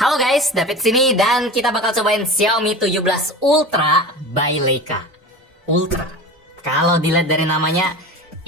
Halo guys, David sini dan kita bakal cobain Xiaomi 17 Ultra by Leica. Ultra. Kalau dilihat dari namanya,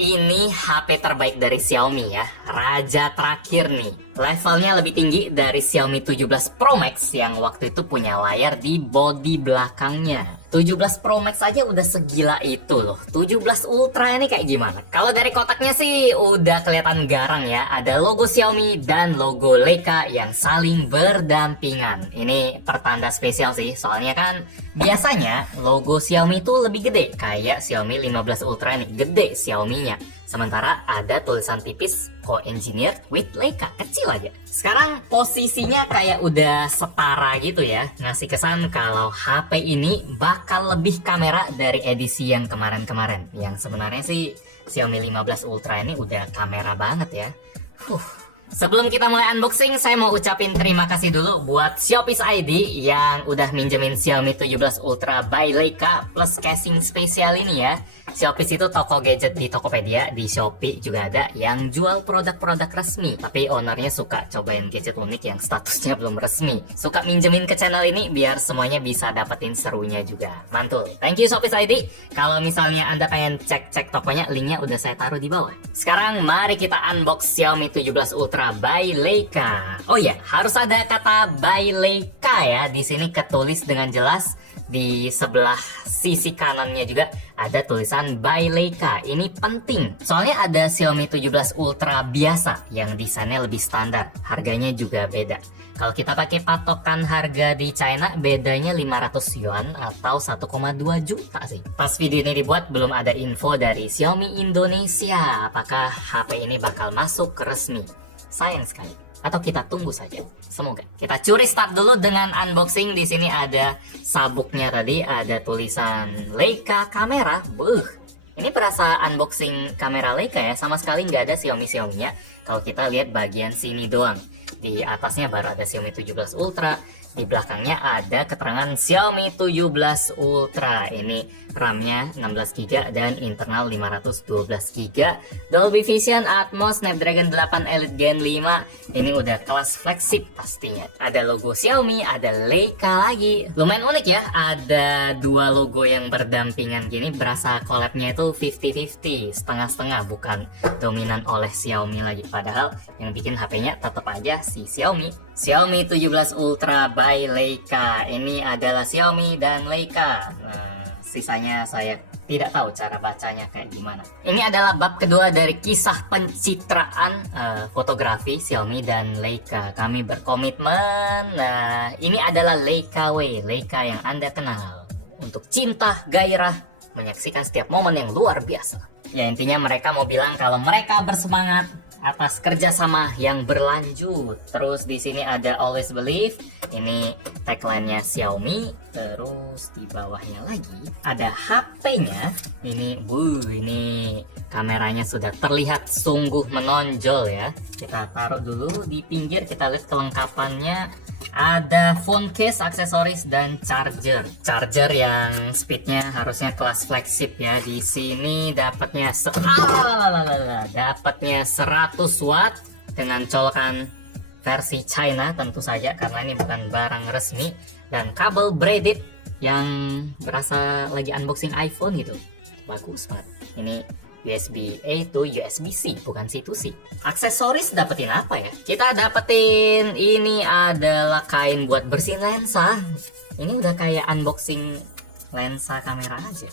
ini HP terbaik dari Xiaomi ya. Raja terakhir nih. Levelnya lebih tinggi dari Xiaomi 17 Pro Max yang waktu itu punya layar di bodi belakangnya. 17 Pro Max aja udah segila itu loh. 17 Ultra ini kayak gimana? Kalau dari kotaknya sih udah kelihatan garang ya. Ada logo Xiaomi dan logo Leica yang saling berdampingan. Ini pertanda spesial sih. Soalnya kan biasanya logo Xiaomi itu lebih gede. Kayak Xiaomi 15 Ultra ini gede Xiaomi-nya. Sementara ada tulisan tipis co-engineered with Leica, kecil aja. Sekarang posisinya kayak udah setara gitu ya. Ngasih kesan kalau HP ini bakal lebih kamera dari edisi yang kemarin-kemarin. Yang sebenarnya sih Xiaomi 15 Ultra ini udah kamera banget ya. Sebelum kita mulai unboxing, saya mau ucapin terima kasih dulu buat Shopee ID yang udah minjemin Xiaomi 17 Ultra by Leica plus casing spesial ini ya. Shopee itu toko gadget di Tokopedia, di Shopee juga ada yang jual produk-produk resmi. Tapi ownernya suka cobain gadget unik yang statusnya belum resmi. Suka minjemin ke channel ini biar semuanya bisa dapetin serunya juga. Mantul. Thank you Shopee ID. Kalau misalnya Anda pengen cek-cek tokonya, linknya udah saya taruh di bawah. Sekarang mari kita unbox Xiaomi 17 Ultra by Leica. Oh ya, harus ada kata by Leica ya. Di sini ketulis dengan jelas. Di sebelah sisi kanannya juga ada tulisan by Leica. Ini penting. Soalnya ada Xiaomi 17 Ultra biasa yang desainnya lebih standar. Harganya juga beda. Kalau kita pakai patokan harga di China, bedanya 500 yuan atau 1,2 juta sih. Pas video ini dibuat, belum ada info dari Xiaomi Indonesia. Apakah HP ini bakal masuk ke resmi? Sayang sekali. Atau kita tunggu saja. Semoga. Kita curi start dulu dengan unboxing. Di sini ada sabuknya tadi, ada tulisan Leica kamera. Ini berasa unboxing kamera Leica ya. Sama sekali nggak ada Xiaomi-nya. Kalau kita lihat bagian sini doang. Di atasnya baru ada Xiaomi 17 Ultra. Di belakangnya ada keterangan Xiaomi 17 Ultra. Ini RAM-nya 16GB dan internal 512GB. Dolby Vision, Atmos, Snapdragon 8 Elite Gen 5. Ini udah kelas flagship pastinya. Ada logo Xiaomi, ada Leica lagi. Lumayan unik ya, ada dua logo yang berdampingan gini. Berasa collab-nya itu 50-50, setengah-setengah, bukan dominan oleh Xiaomi lagi. Padahal yang bikin HP-nya tetap aja si Xiaomi. Xiaomi 17 Ultra by Leica. Ini adalah Xiaomi dan Leica. Sisanya saya tidak tahu cara bacanya kayak gimana. Ini adalah bab kedua dari kisah pencitraan fotografi Xiaomi dan Leica. Kami berkomitmen. Ini adalah Leica Way, Leica yang Anda kenal. Untuk cinta, gairah, menyaksikan setiap momen yang luar biasa. Ya intinya mereka mau bilang kalau mereka bersemangat atas kerjasama yang berlanjut. Terus di sini ada Always Believe. Ini tagline-nya Xiaomi. Terus di bawahnya lagi ada HP-nya. Ini kameranya sudah terlihat sungguh menonjol ya. Kita taruh dulu di pinggir. Kita lihat kelengkapannya. Ada phone case, aksesoris, dan charger. Charger yang speednya harusnya kelas flagship ya. Di sini dapatnya 100 watt dengan colokan versi China tentu saja karena ini bukan barang resmi, dan kabel braided yang berasa lagi unboxing iPhone gitu. Bagus banget. Ini USB A to USB C, bukan C to C. Aksesoris dapetin apa ya? Kita dapetin ini adalah kain buat bersihin lensa. Ini udah kayak unboxing lensa kamera aja.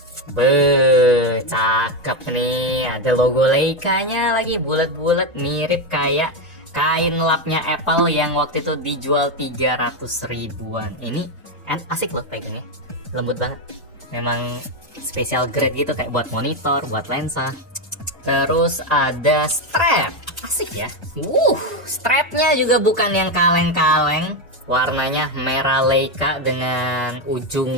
Cakep nih. Ada logo Leica-nya lagi, bulat-bulat, mirip kayak kain lapnya Apple yang waktu itu dijual 300 ribuan. Ini asik loh pegangnya. Lembut banget. Memang special grade gitu, kayak buat monitor, buat lensa. Terus ada strap. Asik ya. Strapnya juga bukan yang kaleng-kaleng. Warnanya merah Leica dengan ujung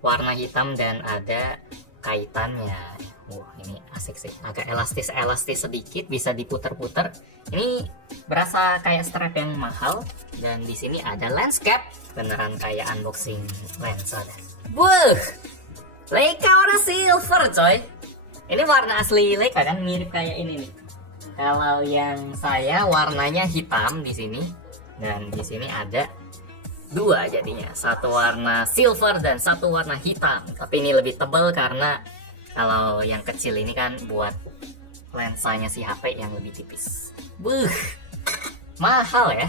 warna hitam dan ada kaitannya. Ini asik sih. Agak elastis sedikit, bisa diputer-puter. Ini berasa kayak strap yang mahal. Dan di sini ada lens cap. Beneran kayak unboxing lensa deh. Leica warna silver coy. Ini warna asli Leica kan, mirip kayak ini nih. Kalau yang saya warnanya hitam di sini, dan di sini ada dua jadinya, satu warna silver dan satu warna hitam. Tapi ini lebih tebal karena kalau yang kecil ini kan buat lensanya si HP yang lebih tipis. Mahal ya.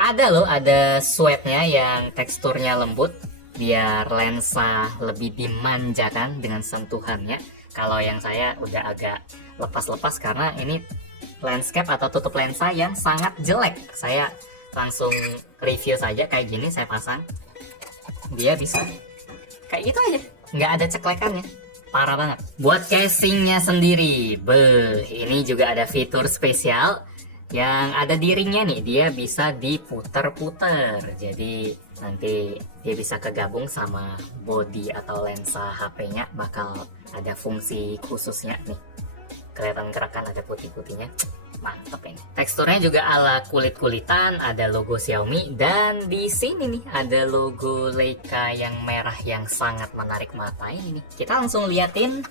Ada loh, ada sweatnya yang teksturnya lembut biar lensa lebih dimanjakan dengan sentuhannya. Kalau yang saya udah agak lepas-lepas karena ini landscape atau tutup lensa yang sangat jelek. Saya langsung review saja kayak gini, saya pasang. Dia bisa kayak gitu aja, nggak ada ceklekannya. Parah banget. Buat casingnya sendiri, ini juga ada fitur spesial yang ada di ringnya nih. Dia bisa diputer-puter, jadi nanti dia bisa kegabung sama body atau lensa HP-nya. Bakal ada fungsi khususnya nih. Kelihatan gerakan ada putih-putihnya. Mantep ini. Teksturnya juga ala kulit-kulitan, ada logo Xiaomi, dan di sini nih ada logo Leica yang merah yang sangat menarik mata ini nih. Kita langsung liatin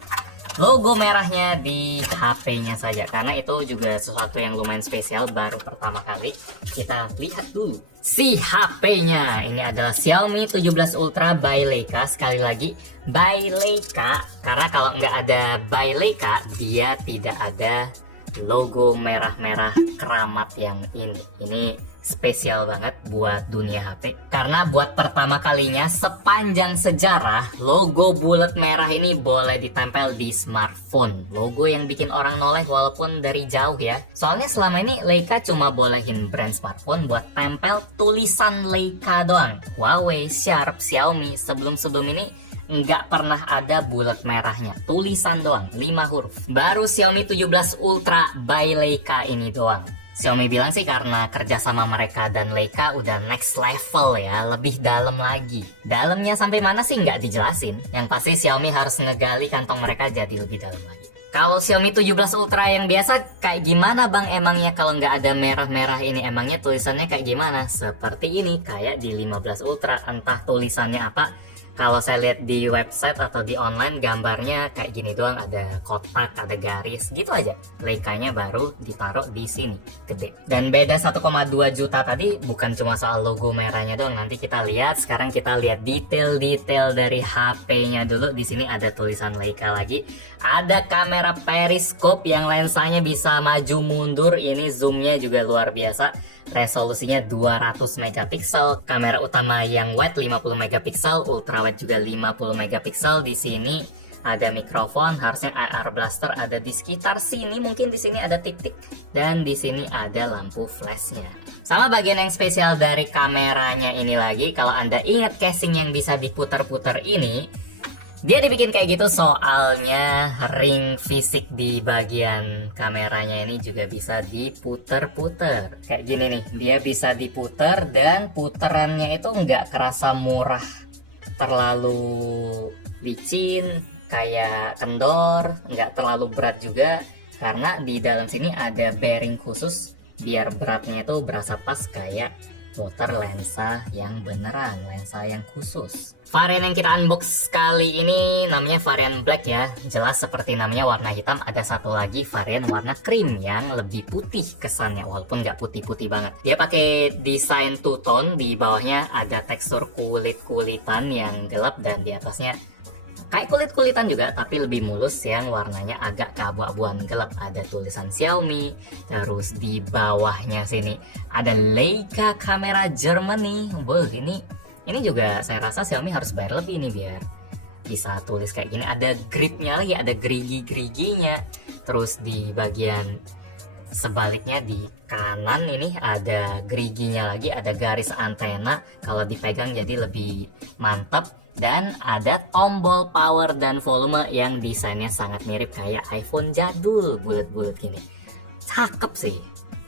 logo merahnya di HP-nya saja karena itu juga sesuatu yang lumayan spesial, baru pertama kali. Kita lihat dulu si HP-nya. Ini adalah Xiaomi 17 Ultra by Leica. Sekali lagi by Leica karena kalau nggak ada by Leica dia tidak ada logo merah-merah keramat yang ini. Ini spesial banget buat dunia HP karena buat pertama kalinya sepanjang sejarah logo bulat merah ini boleh ditempel di smartphone. Logo yang bikin orang noleh walaupun dari jauh ya. Soalnya selama ini Leica cuma bolehin brand smartphone buat tempel tulisan Leica doang. Huawei, Sharp, Xiaomi sebelum-sebelum ini nggak pernah ada bulat merahnya, tulisan doang, 5 huruf. Baru Xiaomi 17 Ultra by Leica ini doang. Xiaomi bilang sih karena kerjasama mereka dan Leica udah next level ya, lebih dalam lagi. Dalamnya sampai mana sih nggak dijelasin. Yang pasti Xiaomi harus ngegali kantong mereka jadi lebih dalam lagi. Kalau Xiaomi 17 Ultra yang biasa kayak gimana bang emangnya kalau nggak ada merah-merah ini? Emangnya tulisannya kayak gimana? Seperti ini, kayak di 15 Ultra, entah tulisannya apa. Kalau saya lihat di website atau di online gambarnya kayak gini doang, ada kotak, ada garis, gitu aja. Leica-nya baru ditaruh di sini, gede. Dan beda 1,2 juta tadi bukan cuma soal logo merahnya doang. Nanti kita lihat, sekarang kita lihat detail-detail dari HP-nya dulu. Di sini ada tulisan Leica lagi. Ada kamera periskop yang lensanya bisa maju mundur. Ini zoomnya juga luar biasa. Resolusinya 200 megapiksel, kamera utama yang wide 50 megapiksel, ultra wide juga 50 megapiksel. Di sini ada mikrofon, harusnya AR blaster ada di sekitar sini, mungkin di sini ada tik-tik, dan di sini ada lampu flashnya. Sama bagian yang spesial dari kameranya ini lagi, kalau Anda ingat casing yang bisa diputar-putar ini, dia dibikin kayak gitu soalnya ring fisik di bagian kameranya ini juga bisa diputer-puter. Kayak gini nih, dia bisa diputer dan puterannya itu nggak kerasa murah, terlalu licin, kayak kendor, nggak terlalu berat juga. Karena di dalam sini ada bearing khusus biar beratnya itu berasa pas kayak muter lensa yang beneran, lensa yang khusus. Varian yang kita unbox kali ini namanya varian black ya. Jelas seperti namanya warna hitam. Ada satu lagi varian warna cream yang lebih putih kesannya, walaupun nggak putih-putih banget. Dia pakai desain two tone, di bawahnya ada tekstur kulit-kulitan yang gelap dan di atasnya kayak kulit-kulitan juga tapi lebih mulus yang warnanya agak keabu-abuan gelap. Ada tulisan Xiaomi, terus di bawahnya sini ada Leica kamera Germany. Ini juga saya rasa Xiaomi harus bayar lebih nih biar bisa tulis kayak gini. Ada gripnya lagi, ada gerigi-geriginya. Terus di bagian sebaliknya di kanan ini ada geriginya lagi, ada garis antena. Kalau dipegang jadi lebih mantap. Dan ada tombol power dan volume yang desainnya sangat mirip kayak iPhone jadul, bulat-bulat gini. Cakep sih.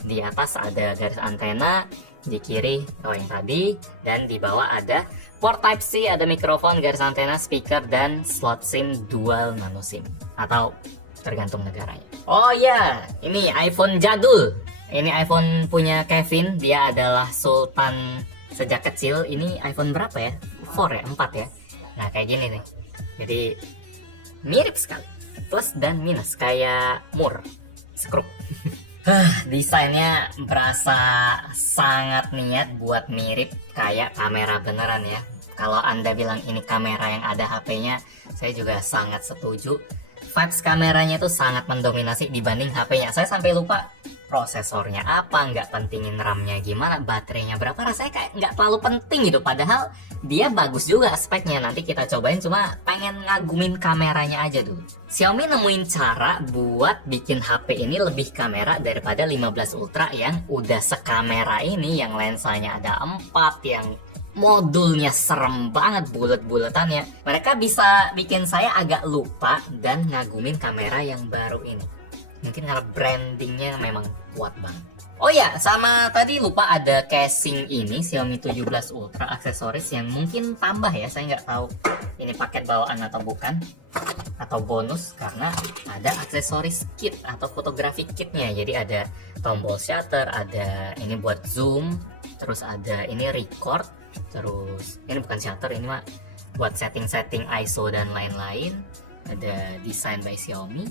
Di atas ada garis antena, di kiri yang tadi, dan di bawah ada port Type-C, ada mikrofon, garis antena, speaker, dan slot SIM dual nano SIM. Atau tergantung negaranya. Oh ya, ini iPhone jadul. Ini iPhone punya Kevin, dia adalah sultan sejak kecil. Ini iPhone berapa ya? 4 ya? 4 ya? Nah kayak gini nih. Jadi mirip sekali. Plus dan minus kayak Mur Scrub. Desainnya berasa sangat niat buat mirip kayak kamera beneran ya. Kalau Anda bilang ini kamera yang ada HP-nya, saya juga sangat setuju. Vibes kameranya itu sangat mendominasi dibanding HP-nya. Saya sampai lupa prosesornya apa, nggak pentingin RAM-nya gimana, baterainya berapa, rasanya kayak nggak terlalu penting gitu. Padahal dia bagus juga speknya, nanti kita cobain, cuma pengen ngagumin kameranya aja dulu. Xiaomi nemuin cara buat bikin HP ini lebih kamera daripada 15 Ultra yang udah sekamera ini, yang lensanya ada 4, yang modulnya serem banget bulet-buletannya. Mereka bisa bikin saya agak lupa dan ngagumin kamera yang baru ini. Mungkin karena brandingnya memang kuat banget. Oh ya, sama tadi lupa ada casing ini Xiaomi 17 Ultra aksesoris yang mungkin tambah ya, saya nggak tahu ini paket bawaan atau bukan, atau bonus, karena ada aksesoris kit atau fotografi kitnya. Jadi ada tombol shutter, ada ini buat zoom, terus ada ini record, terus ini bukan shutter, ini mah buat setting-setting ISO dan lain-lain. Ada desain by Xiaomi.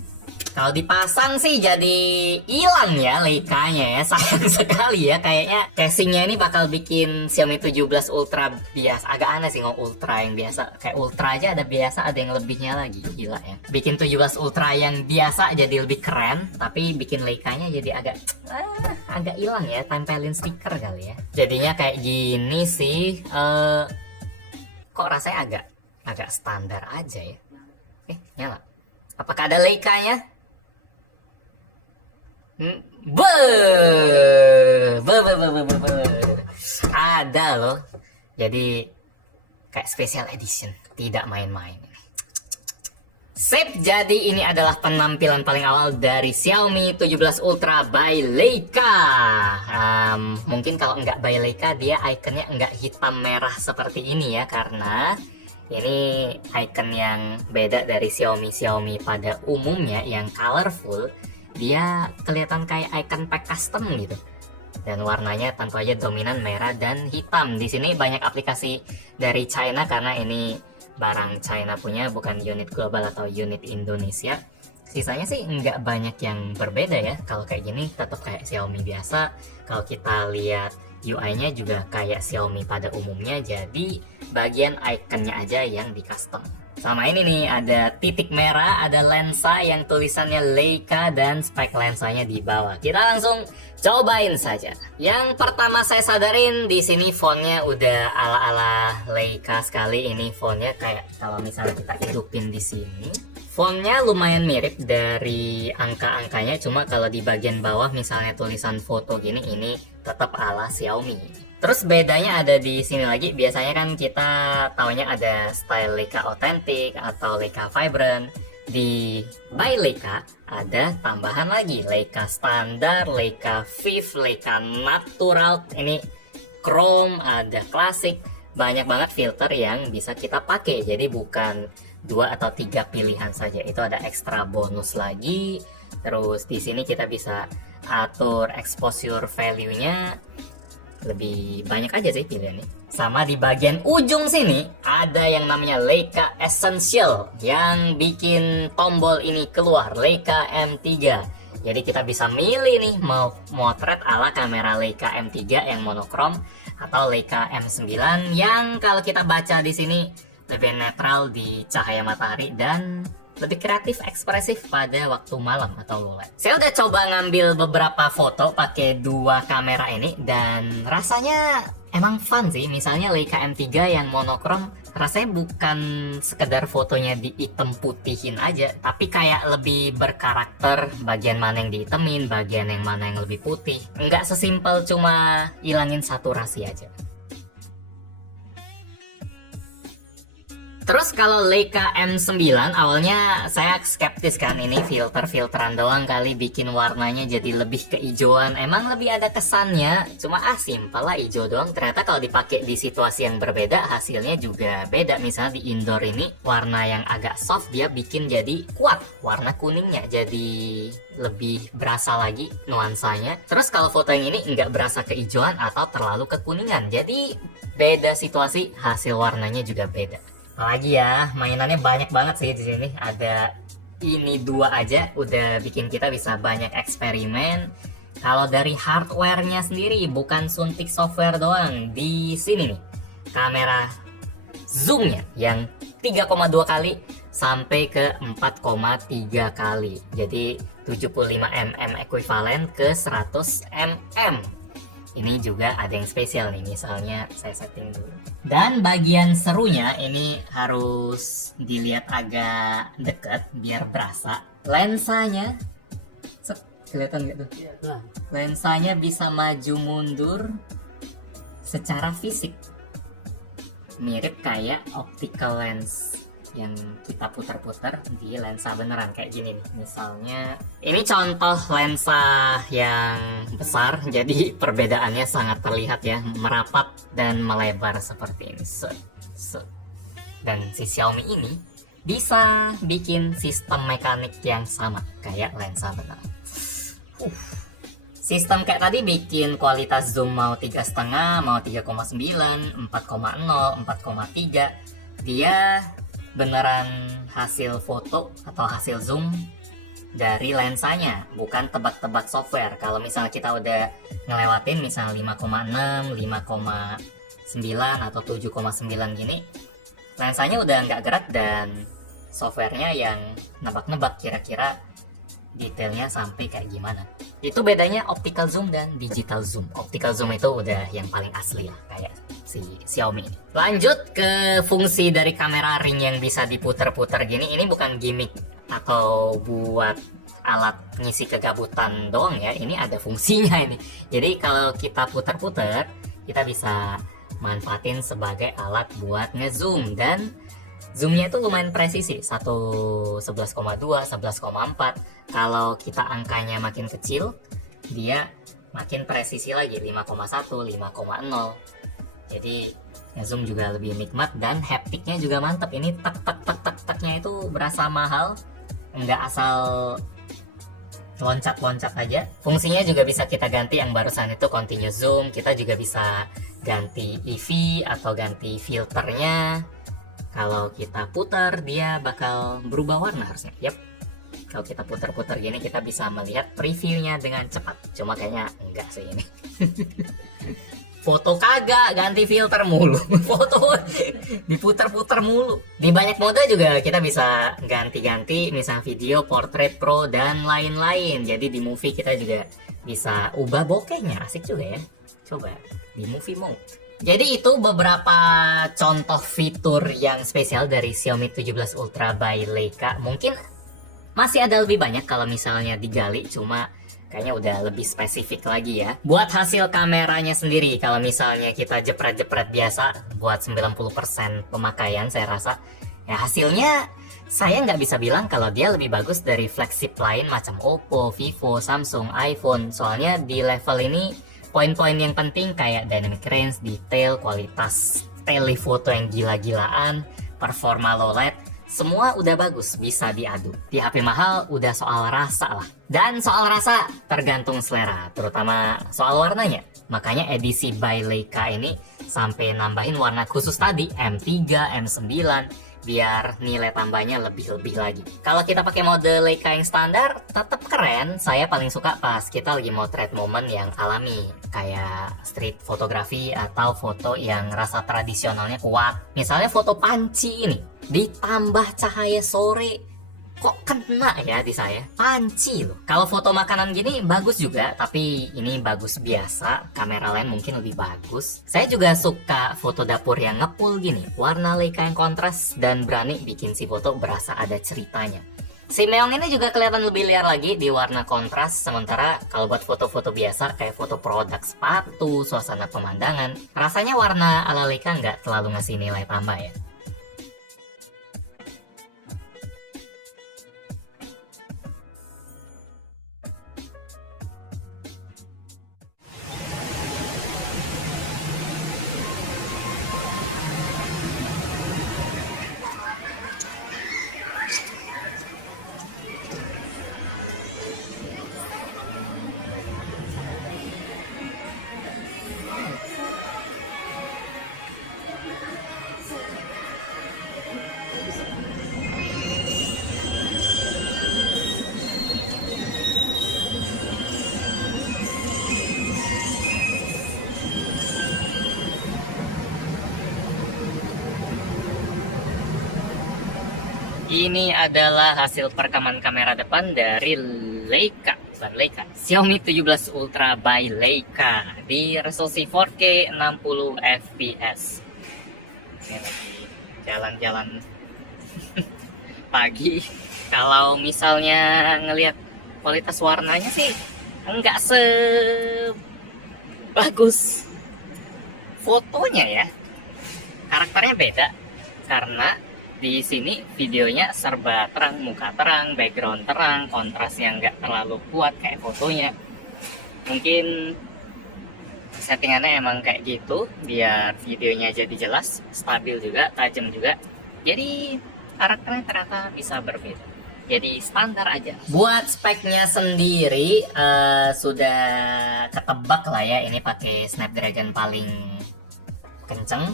Kalau dipasang sih jadi hilang ya Leica-nya ya, sayang sekali ya. Kayaknya casingnya ini bakal bikin Xiaomi 17 Ultra biasa. Agak aneh sih ngomong Ultra yang biasa. Kayak Ultra aja ada biasa, ada yang lebihnya lagi. Gila ya. Bikin 17 Ultra yang biasa jadi lebih keren, tapi bikin Leica-nya jadi agak hilang ya. Tempelin stiker kali ya. Jadinya kayak gini sih. Kok rasanya agak standar aja ya. Nyala. Apakah ada Leica-nya? Ada loh. Jadi kayak special edition, tidak main-main. Sip, jadi ini adalah penampilan paling awal dari Xiaomi 17 Ultra by Leica. Mungkin kalau nggak by Leica, dia ikonnya nggak hitam merah seperti ini ya, karena ini icon yang beda dari Xiaomi pada umumnya yang colorful. Dia kelihatan kayak icon pack custom gitu. Dan warnanya tentu aja dominan merah dan hitam. Di sini banyak aplikasi dari China karena ini barang China punya, bukan unit global atau unit Indonesia. Sisanya sih nggak banyak yang berbeda ya. Kalau kayak gini tetap kayak Xiaomi biasa. Kalau kita lihat UI-nya juga kayak Xiaomi pada umumnya, jadi bagian ikonnya aja yang di custom. Sama ini nih, ada titik merah, ada lensa yang tulisannya Leica dan spek lensanya di bawah. Kita langsung cobain saja. Yang pertama saya sadarin di sini fontnya udah ala-ala Leica sekali. Ini fontnya kayak kalau misalnya kita hidupin di sini, fontnya lumayan mirip dari angka-angkanya, cuma kalau di bagian bawah misalnya tulisan foto gini, ini tetap ala Xiaomi. Terus bedanya ada di sini lagi. Biasanya kan kita taunya ada style Leica Authentic atau Leica Vibrant. Di by Leica ada tambahan lagi, Leica Standar, Leica Viv, Leica Natural, ini Chrome, ada Classic. Banyak banget filter yang bisa kita pakai. Jadi bukan 2 atau 3 pilihan saja. Itu ada ekstra bonus lagi. Terus di sini kita bisa atur exposure value-nya. Lebih banyak aja sih pilihannya. Sama di bagian ujung sini ada yang namanya Leica Essential yang bikin tombol ini keluar, Leica M3. Jadi kita bisa milih nih mau motret ala kamera Leica M3 yang monokrom atau Leica M9 yang kalau kita baca di sini lebih netral di cahaya matahari dan lebih kreatif ekspresif pada waktu malam atau low light. Saya udah coba ngambil beberapa foto pakai 2 kamera ini dan rasanya emang fun sih. Misalnya Leica M3 yang monokrom, rasanya bukan sekedar fotonya dihitam putihin aja, tapi kayak lebih berkarakter, bagian mana yang dihitemin, bagian yang mana yang lebih putih. Nggak sesimpel cuma hilangin saturasi aja. Terus kalau Leica M9 awalnya saya skeptis kan, ini filteran doang kali bikin warnanya jadi lebih kehijauan. Emang lebih ada kesannya, cuma simpel lah hijau doang. Ternyata kalau dipakai di situasi yang berbeda hasilnya juga beda. Misalnya di indoor ini warna yang agak soft dia bikin jadi kuat, warna kuningnya jadi lebih berasa lagi nuansanya. Terus kalau foto yang ini nggak berasa kehijauan atau terlalu kekuningan. Jadi beda situasi hasil warnanya juga beda. Apalagi ya, mainannya banyak banget sih di sini. Ada ini 2 aja udah bikin kita bisa banyak eksperimen. Kalau dari hardware-nya sendiri, bukan suntik software doang. Di sini nih, kamera zoom-nya yang 3,2 kali sampai ke 4,3 kali. Jadi 75 mm ekuivalen ke 100 mm. Ini juga ada yang spesial nih, misalnya saya setting dulu. Dan bagian serunya ini harus dilihat agak dekat biar berasa. Lensanya, kelihatan nggak tuh? Lensanya bisa maju mundur secara fisik. Mirip kayak optical lens yang kita putar-putar di lensa beneran kayak gini nih. Misalnya ini contoh lensa yang besar, jadi perbedaannya sangat terlihat ya, merapat dan melebar seperti ini. Dan si Xiaomi ini bisa bikin sistem mekanik yang sama kayak lensa beneran. Sistem kayak tadi bikin kualitas zoom mau 3,5, mau 3,9, 4,0, 4,3. Dia beneran hasil foto atau hasil zoom dari lensanya, bukan tebak-tebak software. Kalau misalnya kita udah ngelewatin misalnya 5,6, 5,9 atau 7,9 gini, lensanya udah nggak gerak dan softwarenya yang nebak-nebak kira-kira detailnya sampai kayak gimana. Itu bedanya optical zoom dan digital zoom. Optical zoom itu udah yang paling asli lah, kayak si Xiaomi ini. Lanjut ke fungsi dari kamera ring yang bisa diputer-puter gini. Ini bukan gimmick atau buat alat ngisi kegabutan doang ya. Ini ada fungsinya ini. Jadi kalau kita puter-puter, kita bisa manfaatin sebagai alat buat ngezoom, dan zoomnya itu lumayan presisi, 11,2, 11,4. Kalau kita angkanya makin kecil, dia makin presisi lagi, 5,1, 5,0. Jadi ngezoom juga lebih nikmat dan haptiknya juga mantap. Ini tak-tak-tak-tak-taknya itu berasa mahal, nggak asal loncat-loncat aja. Fungsinya juga bisa kita ganti, yang barusan itu continuous zoom. Kita juga bisa ganti EV atau ganti filternya. Kalau kita putar, dia bakal berubah warna harusnya. Yap. Kalau kita putar-putar gini, kita bisa melihat previewnya dengan cepat. Cuma kayaknya enggak sih ini. Foto kagak, ganti filter mulu. Foto diputar-putar mulu. Di banyak mode juga kita bisa ganti-ganti, misal video, portrait pro, dan lain-lain. Jadi di movie kita juga bisa ubah bokehnya. Asik juga ya. Coba di movie mode. Jadi itu beberapa contoh fitur yang spesial dari Xiaomi 17 Ultra by Leica. Mungkin masih ada lebih banyak kalau misalnya digali, cuma kayaknya udah lebih spesifik lagi ya. Buat hasil kameranya sendiri, kalau misalnya kita jepret-jepret biasa buat 90% pemakaian, saya rasa ya hasilnya saya nggak bisa bilang kalau dia lebih bagus dari flagship lain macam Oppo, Vivo, Samsung, iPhone. Soalnya di level ini poin-poin yang penting kayak dynamic range, detail, kualitas telefoto yang gila-gilaan, performa low light, semua udah bagus, bisa diadu. Di HP mahal udah soal rasa lah. Dan soal rasa tergantung selera, terutama soal warnanya. Makanya edisi by Leica ini sampai nambahin warna khusus tadi, M3, M9, biar nilai tambahnya lebih-lebih lagi. Kalau kita pakai mode Leica yang standar, tetap keren. Saya paling suka pas kita lagi motret momen yang alami, kayak street fotografi atau foto yang rasa tradisionalnya kuat. Misalnya foto panci ini, ditambah cahaya sore, kok kena ya di saya, panci loh. Kalau foto makanan gini bagus juga, tapi ini bagus biasa, kamera lain mungkin lebih bagus. Saya juga suka foto dapur yang ngepul gini, warna Leica yang kontras dan berani bikin si foto berasa ada ceritanya. Si meong ini juga kelihatan lebih liar lagi di warna kontras, sementara kalau buat foto-foto biasa kayak foto produk sepatu, suasana pemandangan, rasanya warna ala Leica nggak terlalu ngasih nilai tambah ya. Ini adalah hasil perekaman kamera depan dari Leica, bukan Leica, Xiaomi 17 Ultra by Leica di resolusi 4K 60 fps. Ini lagi jalan-jalan pagi. Kalau misalnya ngelihat kualitas warnanya sih enggak sebagus fotonya ya. Karakternya beda karena di sini videonya serba terang, muka terang, background terang, kontrasnya nggak terlalu kuat kayak fotonya. Mungkin settingannya emang kayak gitu biar videonya jadi jelas, stabil juga, tajam juga. Jadi karakternya ternyata bisa berbeda. Jadi standar aja. Buat speknya sendiri sudah ketebak lah ya, ini pakai Snapdragon paling kenceng,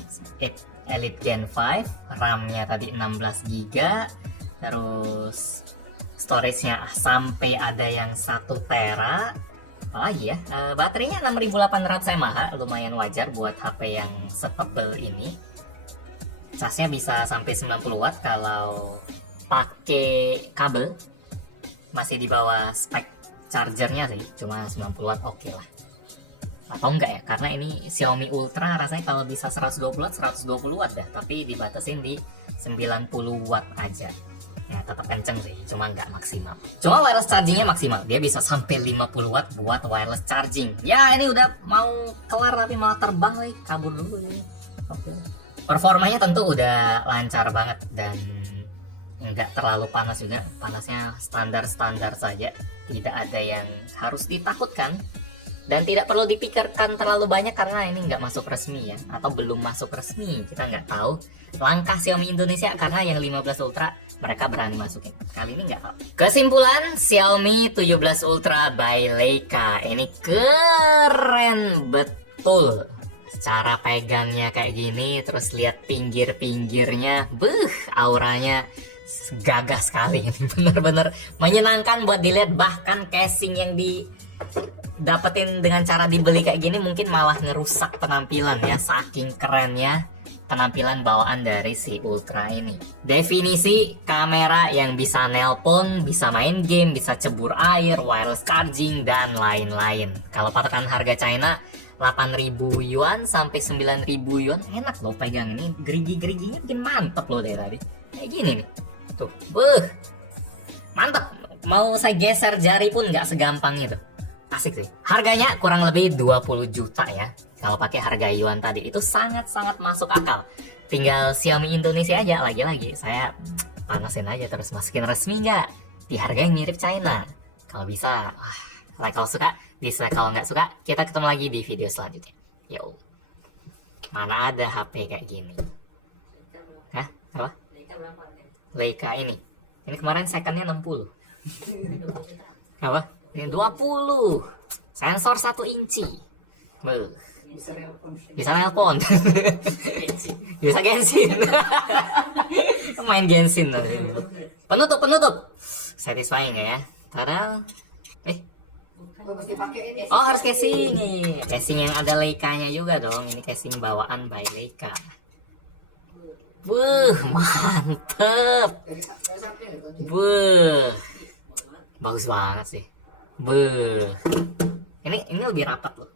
Elite Gen 5, RAM-nya tadi 16 GB, terus storage-nya sampai ada yang 1 tera. Apalagi ya, baterainya 6800 mAh, lumayan wajar buat HP yang setebel ini. Casnya bisa sampai 90 watt kalau pakai kabel, masih di bawah spek chargernya sih, cuma 90 watt oke lah. Atau enggak ya, karena ini Xiaomi Ultra rasanya kalau bisa 120 watt 120 watt dah, tapi dibatasin di 90 watt aja. Ya tetap kenceng sih, cuma nggak maksimal. Cuma wireless chargingnya maksimal, dia bisa sampai 50 watt buat wireless charging. Ya ini udah mau kelar tapi malah terbang lagi, kabur dulu ya. Oke. Performanya tentu udah lancar banget dan nggak terlalu panas juga, panasnya standar-standar saja, tidak ada yang harus ditakutkan. Dan tidak perlu dipikirkan terlalu banyak karena ini nggak masuk resmi ya, atau belum masuk resmi, kita nggak tahu langkah Xiaomi Indonesia karena yang 15 Ultra mereka berani masukin, kali ini nggak tahu. Kesimpulan, Xiaomi 17 Ultra by Leica ini keren betul. Cara pegangnya kayak gini, terus lihat pinggir-pinggirnya, auranya gagah sekali. Bener-bener menyenangkan buat dilihat, bahkan casing yang dapetin dengan cara dibeli kayak gini mungkin malah ngerusak penampilan ya, saking kerennya penampilan bawaan dari si Ultra ini. Definisi kamera yang bisa nelpon, bisa main game, bisa cebur air, wireless charging, dan lain-lain. Kalau patokan harga China 8.000 yuan sampai 9.000 yuan, enak loh pegang ini, gerigi-geriginya bikin mantep loh dari tadi. Kayak gini nih, tuh, mantep. Mau saya geser jari pun nggak segampang itu. Asik sih. Harganya kurang lebih 20 juta ya. Kalau pakai harga yuan tadi itu sangat-sangat masuk akal. Tinggal Xiaomi Indonesia aja, lagi-lagi saya panasin aja terus, masukin resmi nggak di harga yang mirip China. Kalau bisa, like kalau suka, dislike kalau nggak suka. Kita ketemu lagi di video selanjutnya. Yo. Mana ada HP kayak gini? Hah? Apa? Leica ini. Ini kemarin secondnya 60. Apa? Ini 20. Sensor 1 inci. Bisa nelpon. Bisa Genshin. Main Genshin. Penutup. Satisfying ya. Tada. Oh, harus casing nih. Casing yang ada Leica-nya juga dong. Ini casing bawaan by Leica. Mantep. Bagus banget sih. Ini lebih rapat loh.